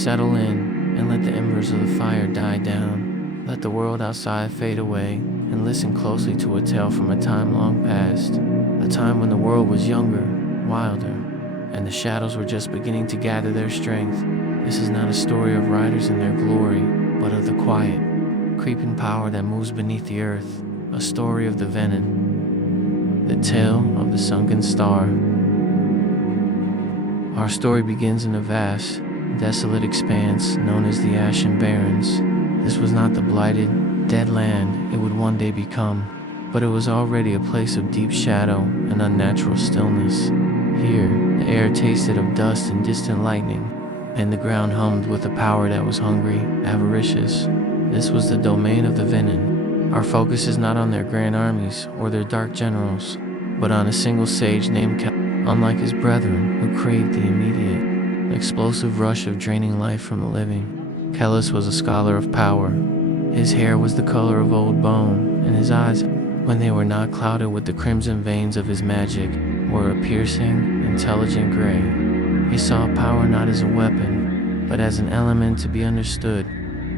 Settle in and let the embers of the fire die down. Let the world outside fade away and listen closely to a tale from a time long past. A time when the world was younger, wilder, and the shadows were just beginning to gather their strength. This is not a story of riders in their glory, but of the quiet, creeping power that moves beneath the earth. A story of the venin. The tale of the Sunken Star. Our story begins in a vast, desolate expanse known as the Ashen Barrens. This was not the blighted, dead land it would one day become, but it was already a place of deep shadow and unnatural stillness. Here, the air tasted of dust and distant lightning, and the ground hummed with a power that was hungry, avaricious. This was the domain of the venin. Our focus is not on their grand armies or their dark generals, but on a single sage named Kaelus. Unlike his brethren, who craved the immediate, explosive rush of draining life from the living, Kaelus was a scholar of power. His hair was the color of old bone, and his eyes, when they were not clouded with the crimson veins of his magic, were a piercing, intelligent gray. He saw power not as a weapon, but as an element to be understood,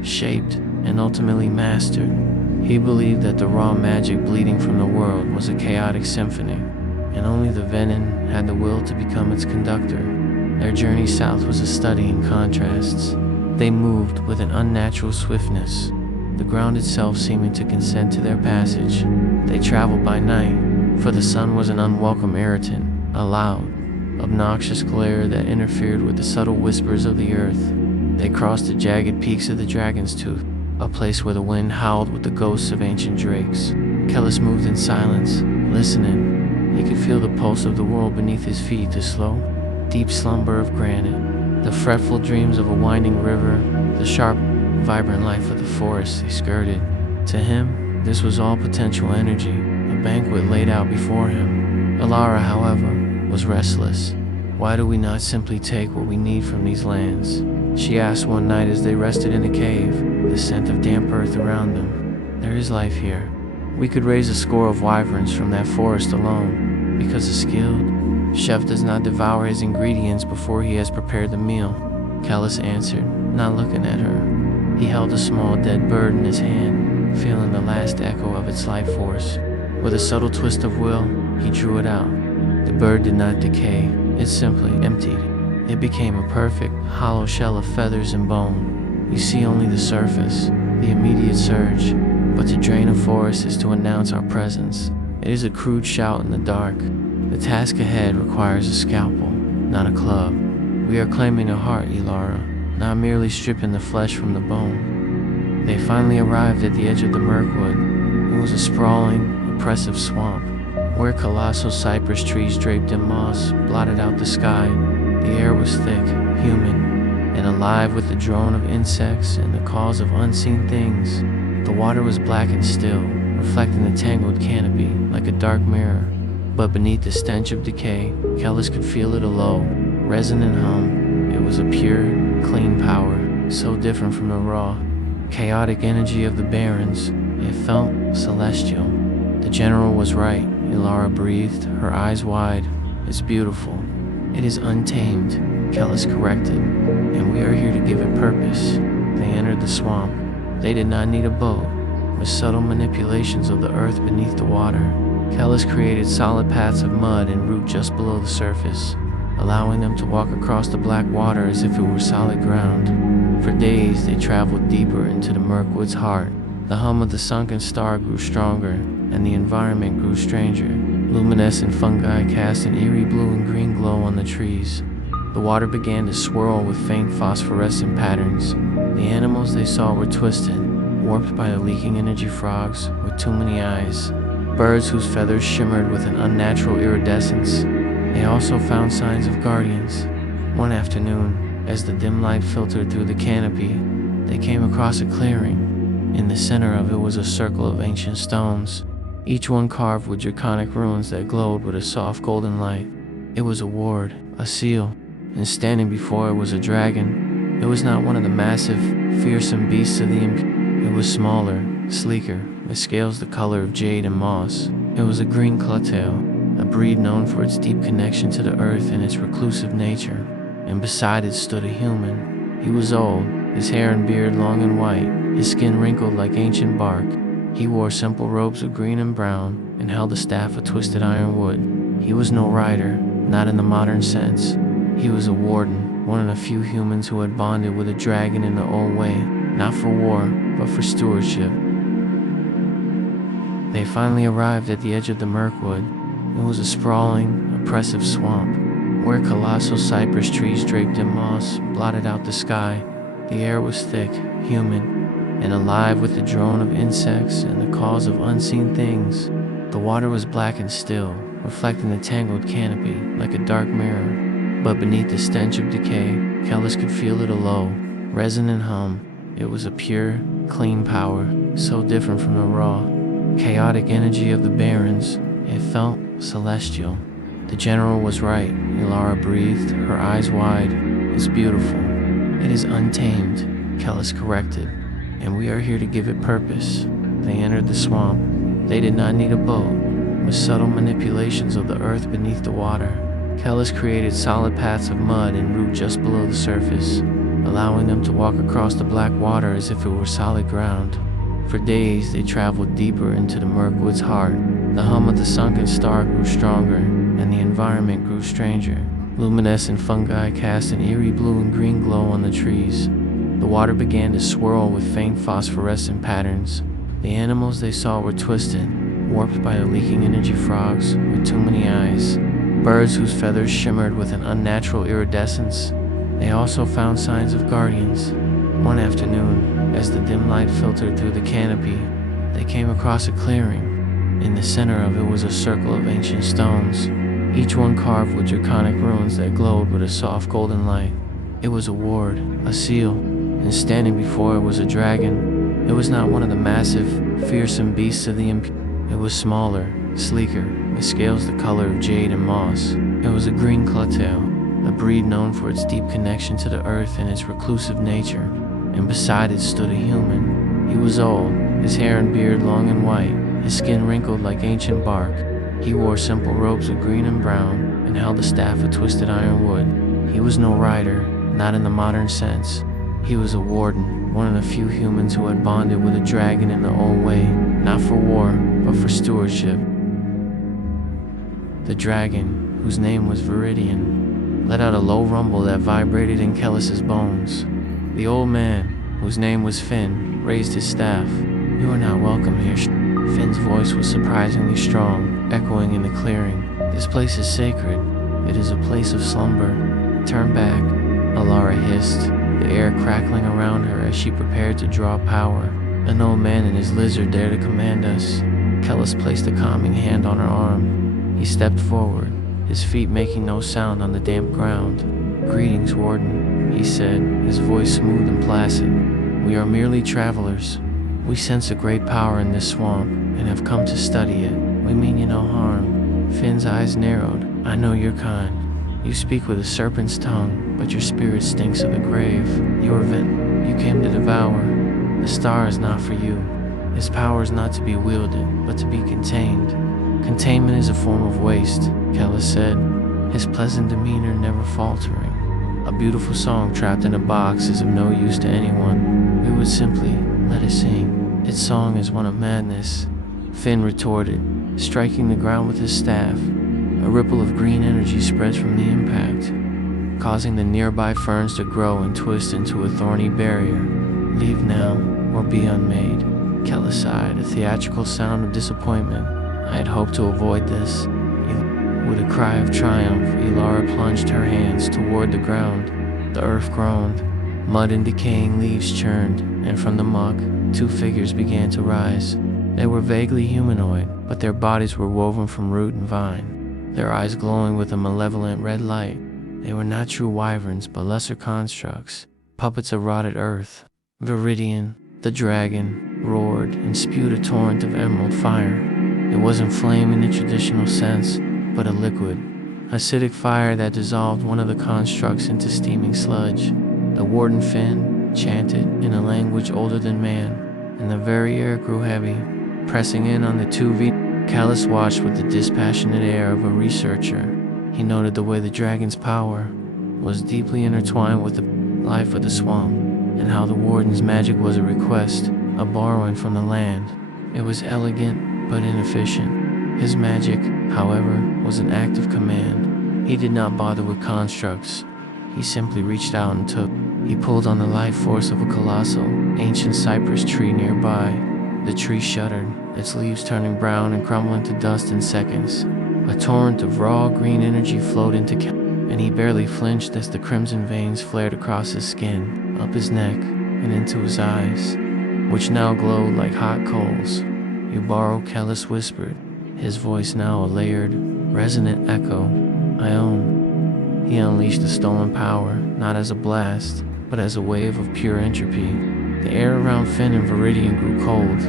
shaped, and ultimately mastered. He believed that the raw magic bleeding from the world was a chaotic symphony, and only the venin had the will to become its conductor. Their journey south was a study in contrasts. They moved with an unnatural swiftness, the ground itself seeming to consent to their passage. They traveled by night, for the sun was an unwelcome irritant, a loud, obnoxious glare that interfered with the subtle whispers of the earth. They crossed the jagged peaks of the Dragon's Tooth, a place where the wind howled with the ghosts of ancient drakes. Kaelus moved in silence, listening. He could feel the pulse of the world beneath his feet, the slow, deep slumber of granite, the fretful dreams of a winding river, the sharp, vibrant life of the forest they skirted. To him, this was all potential energy, a banquet laid out before him. Alara, however, was restless. Why do we not simply take what we need from these lands? She asked one night as they rested in a cave, the scent of damp earth around them. There is life here. We could raise a score of wyverns from that forest alone, because a skilled chef does not devour his ingredients before he has prepared the meal. Kaelus answered, not looking at her. He held a small dead bird in his hand, feeling the last echo of its life force. With a subtle twist of will, he drew it out. The bird did not decay, it simply emptied. It became a perfect, hollow shell of feathers and bone. You see only the surface, the immediate surge, but to drain a forest is to announce our presence. It is a crude shout in the dark. The task ahead requires a scalpel, not a club. We are claiming a heart, Ilara, not merely stripping the flesh from the bone. They finally arrived at the edge of the Mirkwood. It was a sprawling, oppressive swamp, where colossal cypress trees draped in moss blotted out the sky. The air was thick, humid, and alive with the drone of insects and the calls of unseen things. The water was black and still, reflecting the tangled canopy like a dark mirror. But beneath the stench of decay, Kaelus could feel it a low, resonant hum. It was a pure, clean power, so different from the raw, chaotic energy of the barrens. It felt celestial. The general was right, Ilara breathed, her eyes wide. It's beautiful. It is untamed, Kaelus corrected, and we are here to give it purpose. They entered the swamp. They did not need a boat. With subtle manipulations of the earth beneath the water, Kaelus created solid paths of mud and root just below the surface, allowing them to walk across the black water as if it were solid ground. For days, they traveled deeper into the Mirkwood's heart. The hum of the Sunken Star grew stronger, and the environment grew stranger. Luminescent fungi cast an eerie blue and green glow on the trees. The water began to swirl with faint phosphorescent patterns. The animals they saw were twisted, warped by the leaking energy frogs with too many eyes, birds whose feathers shimmered with an unnatural iridescence. They also found signs of guardians. One afternoon, as the dim light filtered through the canopy, they came across a clearing. In the center of it was a circle of ancient stones, each one carved with draconic runes that glowed with a soft golden light. It was a ward, a seal, and standing before it was a dragon. It was not one of the massive, fearsome beasts of the It was smaller, sleeker, with scales the color of jade and moss. It was a green clutail, a breed known for its deep connection to the earth and its reclusive nature. And beside it stood a human. He was old, his hair and beard long and white, his skin wrinkled like ancient bark. He wore simple robes of green and brown, and held a staff of twisted iron wood. He was no rider, not in the modern sense. He was a warden, one of the few humans who had bonded with a dragon in the old way, not for war, but for stewardship. They finally arrived at the edge of the Mirkwood. It was a sprawling, oppressive swamp, where colossal cypress trees draped in moss blotted out the sky. The air was thick, humid, and alive with the drone of insects and the calls of unseen things. The water was black and still, reflecting the tangled canopy like a dark mirror. But beneath the stench of decay, Kaelus could feel it a low, resonant hum. It was a pure, clean power, so different from the raw, chaotic energy of the barrens. It felt celestial. The general was right, Ilara breathed, her eyes wide. It's beautiful. It is untamed, Kaelus corrected, and we are here to give it purpose. They entered the swamp. They did not need a boat. With subtle manipulations of the earth beneath the water, Kaelus created solid paths of mud and root just below the surface, allowing them to walk across the black water as if it were solid ground. For days, they traveled deeper into the Mirkwood's heart. The hum of the Sunken Star grew stronger, and the environment grew stranger. Luminescent fungi cast an eerie blue and green glow on the trees. The water began to swirl with faint phosphorescent patterns. The animals they saw were twisted, warped by the leaking energy frogs with too many eyes, birds whose feathers shimmered with an unnatural iridescence. They also found signs of guardians. One afternoon, as the dim light filtered through the canopy, they came across a clearing. In the center of it was a circle of ancient stones, each one carved with draconic runes that glowed with a soft golden light. It was a ward, a seal, and standing before it was a dragon. It was not one of the massive, fearsome beasts of the It was smaller, sleeker, with scales the color of jade and moss. It was a green clutail, a breed known for its deep connection to the earth and its reclusive nature, and beside it stood a human. He was old, his hair and beard long and white, his skin wrinkled like ancient bark. He wore simple robes of green and brown, and held a staff of twisted iron wood. He was no rider, not in the modern sense. He was a warden, one of the few humans who had bonded with a dragon in the old way, not for war, but for stewardship. The dragon, whose name was Viridian, let out a low rumble that vibrated in Kaelus's bones. The old man, whose name was Finn, raised his staff. "You are not welcome here." Finn's voice was surprisingly strong, echoing in the clearing. "This place is sacred. It is a place of slumber. Turn back," Ilara hissed, the air crackling around her as she prepared to draw power. "An old man and his lizard dare to command us." Kaelus placed a calming hand on her arm. He stepped forward, his feet making no sound on the damp ground. "Greetings, Warden," he said, his voice smooth and placid. "We are merely travelers. We sense a great power in this swamp, and have come to study it. We mean you no harm." Finn's eyes narrowed. "I know you're kind. You speak with a serpent's tongue, but your spirit stinks of the grave. You are venin. You came to devour. The star is not for you. Its power is not to be wielded, but to be contained." "Containment is a form of waste," Kaelus said, his pleasant demeanor never faltering. "A beautiful song trapped in a box is of no use to anyone. We would simply let it sing. Its song is one of madness," Finn retorted, striking the ground with his staff. A ripple of green energy spread from the impact, causing the nearby ferns to grow and twist into a thorny barrier. "Leave now, or be unmade," Kaelus sighed, a theatrical sound of disappointment. "I had hoped to avoid this." With a cry of triumph, Ilara plunged her hands toward the ground. The earth groaned, mud and decaying leaves churned, and from the muck, two figures began to rise. They were vaguely humanoid, but their bodies were woven from root and vine, their eyes glowing with a malevolent red light. They were not true wyverns, but lesser constructs, puppets of rotted earth. Viridian, the dragon, roared and spewed a torrent of emerald fire. It wasn't flame in the traditional sense, but a liquid, acidic fire that dissolved one of the constructs into steaming sludge. The warden Finn chanted in a language older than man, and the very air grew heavy, pressing in on the two Kaelus watched with the dispassionate air of a researcher. He noted the way the dragon's power was deeply intertwined with the life of the swamp, and how the warden's magic was a request, a borrowing from the land. It was elegant but inefficient. His magic, however, was an act of command. He did not bother with constructs. He simply reached out and took. He pulled on the life force of a colossal, ancient cypress tree nearby. The tree shuddered, its leaves turning brown and crumbling to dust in seconds. A torrent of raw green energy flowed into Kaelus, and he barely flinched as the crimson veins flared across his skin, up his neck, and into his eyes, which now glowed like hot coals. "You borrow," Kaelus whispered, his voice now a layered, resonant echo. "I own." He unleashed the stolen power, not as a blast, but as a wave of pure entropy. The air around Finn and Viridian grew cold.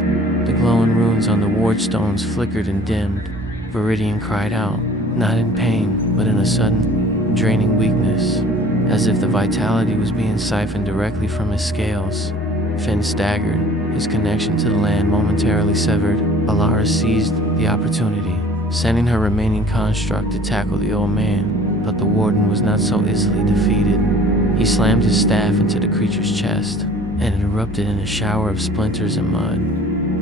The glowing runes on the ward stones flickered and dimmed. Viridian cried out, not in pain, but in a sudden, draining weakness, as if the vitality was being siphoned directly from his scales. Finn staggered, his connection to the land momentarily severed. Alara seized the opportunity, sending her remaining construct to tackle the old man, but the warden was not so easily defeated. He slammed his staff into the creature's chest, and it erupted in a shower of splinters and mud.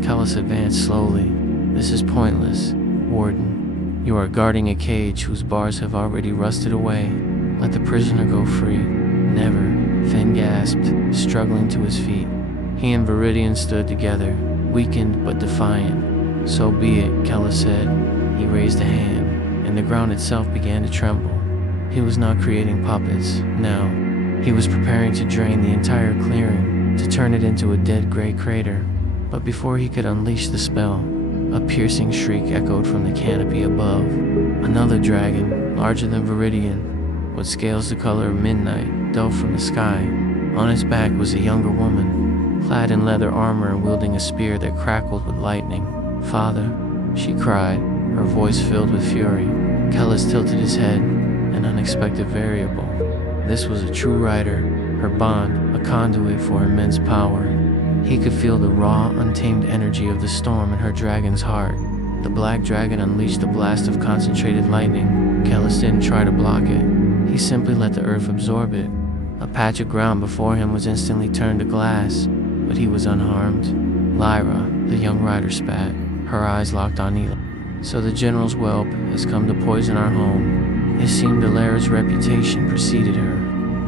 Kaelus advanced slowly. "This is pointless, Warden. You are guarding a cage whose bars have already rusted away. Let the prisoner go free." "Never," Finn gasped, struggling to his feet. He and Viridian stood together, weakened but defiant. "So be it," Kaelus said. He raised a hand, and the ground itself began to tremble. He was not creating puppets, now. He was preparing to drain the entire clearing, to turn it into a dead gray crater. But before he could unleash the spell, a piercing shriek echoed from the canopy above. Another dragon, larger than Viridian, with scales the color of midnight, dove from the sky. On its back was a younger woman, clad in leather armor and wielding a spear that crackled with lightning. "Father," she cried, her voice filled with fury. Kaelus tilted his head, an unexpected variable. This was a true rider, her bond, a conduit for immense power. He could feel the raw, untamed energy of the storm in her dragon's heart. The black dragon unleashed a blast of concentrated lightning. Kaelus didn't try to block it. He simply let the earth absorb it. A patch of ground before him was instantly turned to glass, but he was unharmed. "Lyra," the young rider spat, her eyes locked on Eli. "So the general's whelp has come to poison our home." It seemed Alara's reputation preceded her.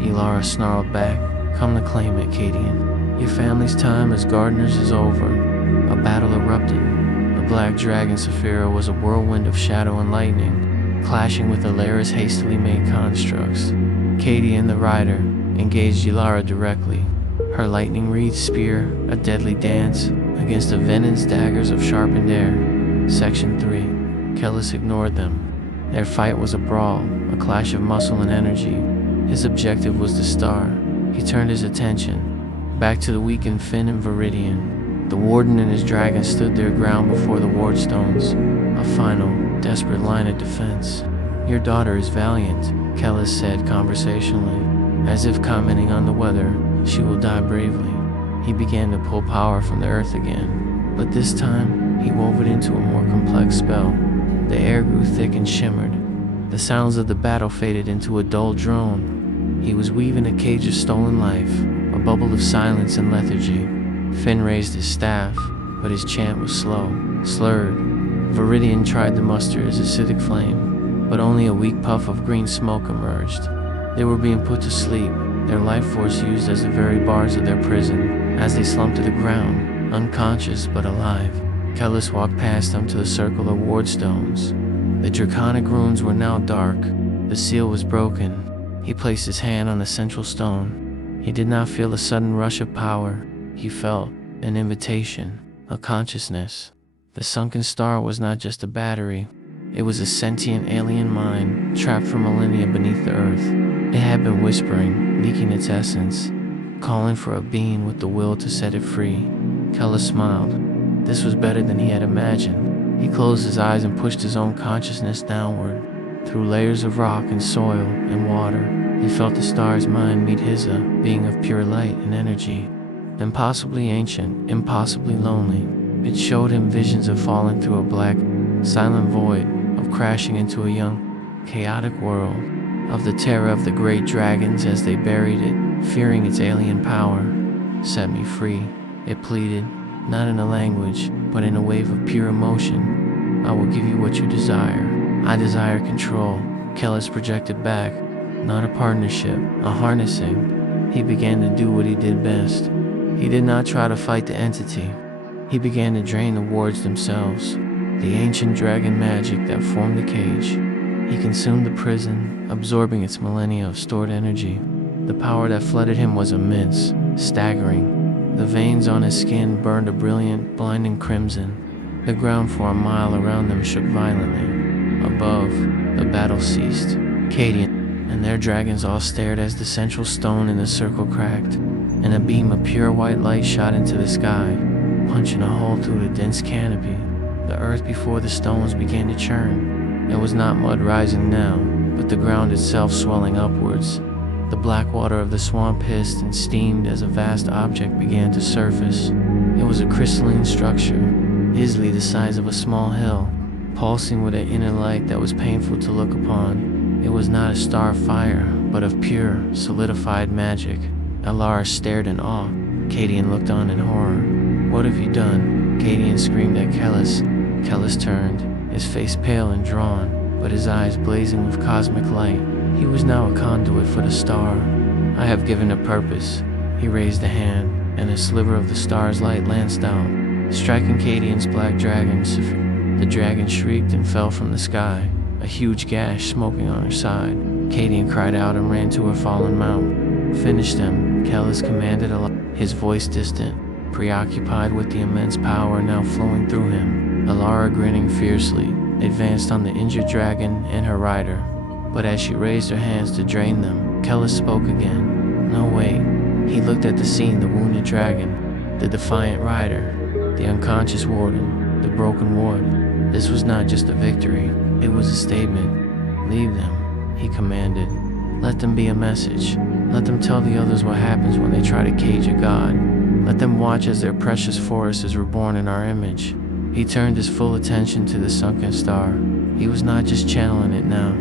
Elara snarled back, "Come to claim it, Cadian. Your family's time as gardeners is over." A battle erupted. The black dragon Saphira was a whirlwind of shadow and lightning, clashing with Alara's hastily made constructs. Cadian, the rider, engaged Elara directly. Her lightning-wreathed spear, a deadly dance, against the venin's daggers of sharpened air. Section 3. Kaelus ignored them. Their fight was a brawl, a clash of muscle and energy. His objective was the star. He turned his attention back to the weakened Finn and Viridian. The warden and his dragon stood their ground before the ward stones, a final, desperate line of defense. "Your daughter is valiant," Kaelus said conversationally, as if commenting on the weather. "She will die bravely." He began to pull power from the earth again, but this time he wove it into a more complex spell. The air grew thick and shimmered. The sounds of the battle faded into a dull drone. He was weaving a cage of stolen life, a bubble of silence and lethargy. Finn raised his staff, but his chant was slow, slurred. Viridian tried to muster his acidic flame, but only a weak puff of green smoke emerged. They were being put to sleep, their life force used as the very bars of their prison, as they slumped to the ground, unconscious but alive. Kaelus walked past them to the circle of ward stones. The draconic runes were now dark. The seal was broken. He placed his hand on the central stone. He did not feel a sudden rush of power. He felt an invitation, a consciousness. The Sunken Star was not just a battery. It was a sentient alien mind, trapped for millennia beneath the earth. It had been whispering, leaking its essence, calling for a being with the will to set it free. Kaelus smiled. This was better than he had imagined. He closed his eyes and pushed his own consciousness downward, through layers of rock and soil and water. He felt the star's mind meet his, a being of pure light and energy. Impossibly ancient, impossibly lonely. It showed him visions of falling through a black, silent void, of crashing into a young, chaotic world, of the terror of the great dragons as they buried it, fearing its alien power. Set me free, it pleaded, not in a language, but in a wave of pure emotion. I will give you what you desire. I desire control. Kaelus projected back, not a partnership, a harnessing. He began to do what he did best. He did not try to fight the entity. He began to drain the wards themselves, the ancient dragon magic that formed the cage. He consumed the prison, absorbing its millennia of stored energy. The power that flooded him was immense, staggering. The veins on his skin burned a brilliant, blinding crimson. The ground for a mile around them shook violently. Above, the battle ceased. Cadian and their dragons all stared as the central stone in the circle cracked, and a beam of pure white light shot into the sky, punching a hole through the dense canopy. The earth before the stones began to churn. It was not mud rising now, but the ground itself swelling upwards. The black water of the swamp hissed and steamed as a vast object began to surface. It was a crystalline structure, easily the size of a small hill, pulsing with an inner light that was painful to look upon. It was not a star of fire, but of pure, solidified magic. Navarre stared in awe. Cadian looked on in horror. "What have you done?" Cadian screamed at Kaelus. Kaelus turned, his face pale and drawn, but his eyes blazing with cosmic light. He was now a conduit for the star. "I have given a purpose." He raised a hand, and a sliver of the star's light lanced out, striking Cadian's black dragon. The dragon shrieked and fell from the sky, a huge gash smoking on her side. Cadian cried out and ran to her fallen mount. "Finish them," Kaelus commanded, his voice distant, preoccupied with the immense power now flowing through him. Alara, grinning fiercely, advanced on the injured dragon and her rider. But as she raised her hands to drain them, Kaelus spoke again. "No, wait." He looked at the scene, the wounded dragon, the defiant rider, the unconscious warden, the broken ward. This was not just a victory, it was a statement. "Leave them," he commanded. "Let them be a message. Let them tell the others what happens when they try to cage a god. Let them watch as their precious forest is reborn in our image." He turned his full attention to the Sunken Star. He was not just channeling it now.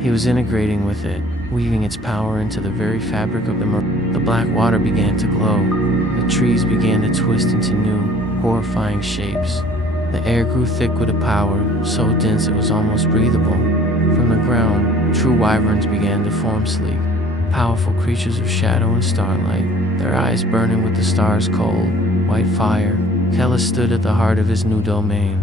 He was integrating with it, weaving its power into the very fabric of the marine. The black water began to glow. The trees began to twist into new, horrifying shapes. The air grew thick with a power, so dense it was almost breathable. From the ground, true wyverns began to form sleek, powerful creatures of shadow and starlight, their eyes burning with the star's cold, white fire. Kaelus stood at the heart of his new domain,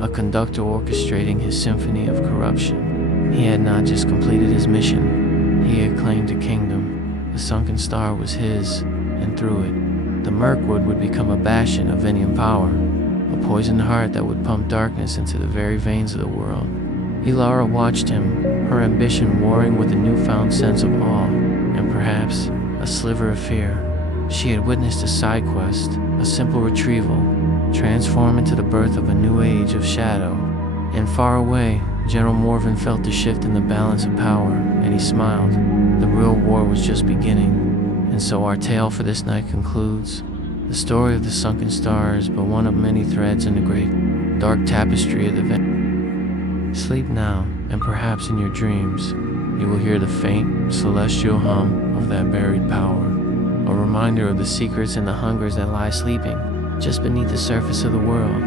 a conductor orchestrating his symphony of corruption. He had not just completed his mission, he had claimed a kingdom. The Sunken Star was his, and through it, the Mirkwood would become a bastion of venin power, a poisoned heart that would pump darkness into the very veins of the world. Alara watched him, her ambition warring with a newfound sense of awe, and perhaps a sliver of fear. She had witnessed a side quest, a simple retrieval, transform into the birth of a new age of shadow. And far away, General Morven felt the shift in the balance of power, and he smiled. The real war was just beginning. And so our tale for this night concludes. The story of the Sunken Star is but one of many threads in the great, dark tapestry of the vein. Sleep now, and perhaps in your dreams, you will hear the faint, celestial hum of that buried power, a reminder of the secrets and the hungers that lie sleeping just beneath the surface of the world.